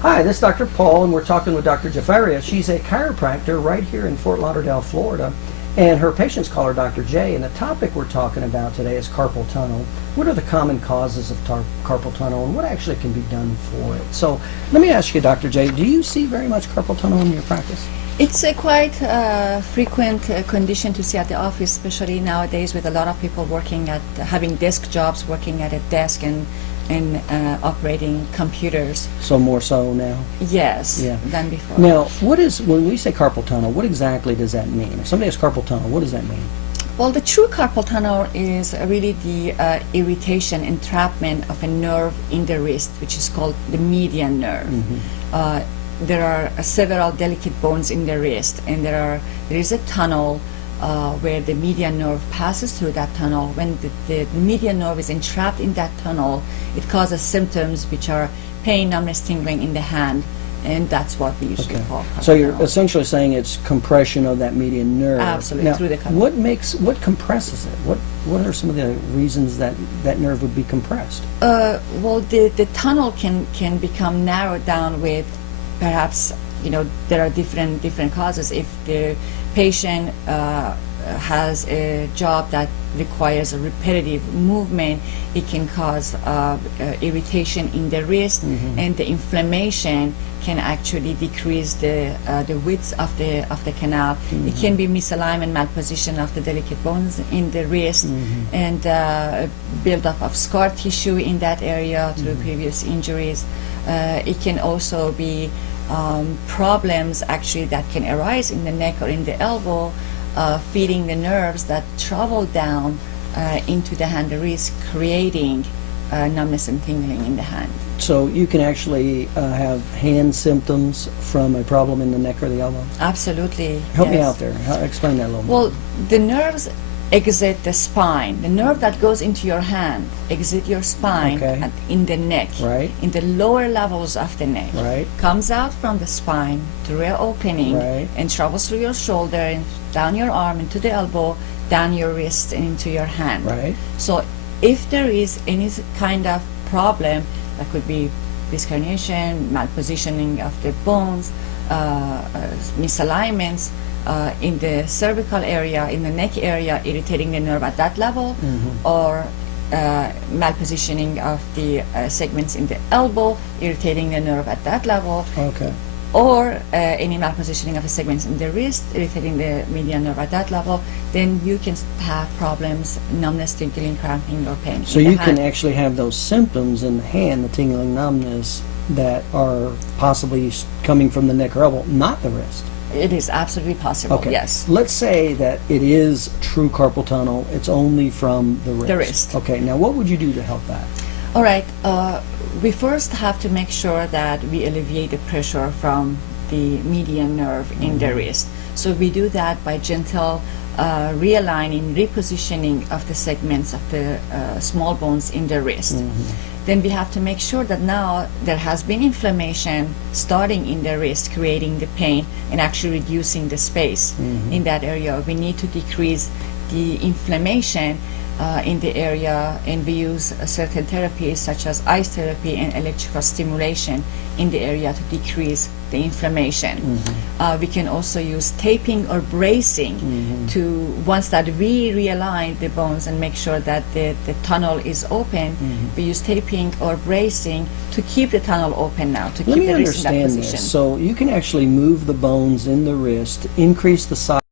Hi, this is Dr. Paul, and we're talking with Dr. Jafarieh. She's a chiropractor right here in Fort Lauderdale, Florida, and her patients call her Dr. J. And the topic we're talking about today is carpal tunnel. What are the common causes of carpal tunnel, and what actually can be done for it? So let me ask you, Dr. J, do you see very much carpal tunnel in your practice? It's a quite frequent condition to see at the office, especially nowadays with a lot of people working at, having desk jobs, working at a desk and operating computers. So more so now? Yes, Yeah. than before. Now, when we say carpal tunnel, what exactly does that mean? If somebody has carpal tunnel, what does that mean? Well, the true carpal tunnel is really the irritation, entrapment of a nerve in the wrist, which is called the median nerve. There are several delicate bones in the wrist, and there is a tunnel where the median nerve passes through that tunnel. When the median nerve is entrapped in that tunnel, it causes symptoms which are pain, numbness, tingling in the hand, and that's what we usually call carpal So you're tunnel. essentially saying it's compression of that median nerve. Absolutely, Now, through the carpal. what compresses it? What are some of the reasons that that nerve would be compressed? Well, the tunnel can become narrowed down with, perhaps, there are different causes. If the patient has a job that requires a repetitive movement, it can cause irritation in the wrist, and the inflammation can actually decrease the width of the canal. It can be misalignment, malposition of the delicate bones in the wrist, and buildup of scar tissue in that area through previous injuries. It can also be problems actually that can arise in the neck or in the elbow, feeding the nerves that travel down into the hand, the wrist, creating numbness and tingling in the hand. So you can actually have hand symptoms from a problem in the neck or the elbow? Absolutely. Help me yes. out there. Explain that a little more. Well, the nerves exit the spine. The nerve that goes into your hand exit your spine in the neck, Right. in the lower levels of the neck. Right. Comes out from the spine through an opening, Right. and travels through your shoulder and down your arm into the elbow, down your wrist and into your hand. Right. So if there is any kind of problem, that could be disc herniation, malpositioning of the bones, misalignments in the cervical area, in the neck area, irritating the nerve at that level, or malpositioning of the segments in the elbow, irritating the nerve at that level, Okay. or any malpositioning of the segments in the wrist, irritating the median nerve at that level, then you can have problems, numbness, tingling, cramping, or pain. So in the you can hand. actually have those symptoms in the hand, the tingling, numbness, that are possibly coming from the neck or elbow, not the wrist. It is absolutely possible, Okay. yes. Let's say that it is true carpal tunnel. It's only from the wrist. The wrist. Okay. Now, what would you do to help that? All right, we first have to make sure that we alleviate the pressure from the median nerve in the wrist. So we do that by gentle realigning, repositioning of the segments of the small bones in the wrist. Then we have to make sure that now there has been inflammation starting in the wrist, creating the pain and actually reducing the space in that area. We need to decrease the inflammation in the area, and we use certain therapies such as ice therapy and electrical stimulation in the area to decrease the inflammation. We can also use taping or bracing to, once that we realign the bones and make sure that the tunnel is open, we use taping or bracing to keep the tunnel open now, to Let keep me the wrist in that understand position. this. So you can actually move the bones in the wrist, increase the size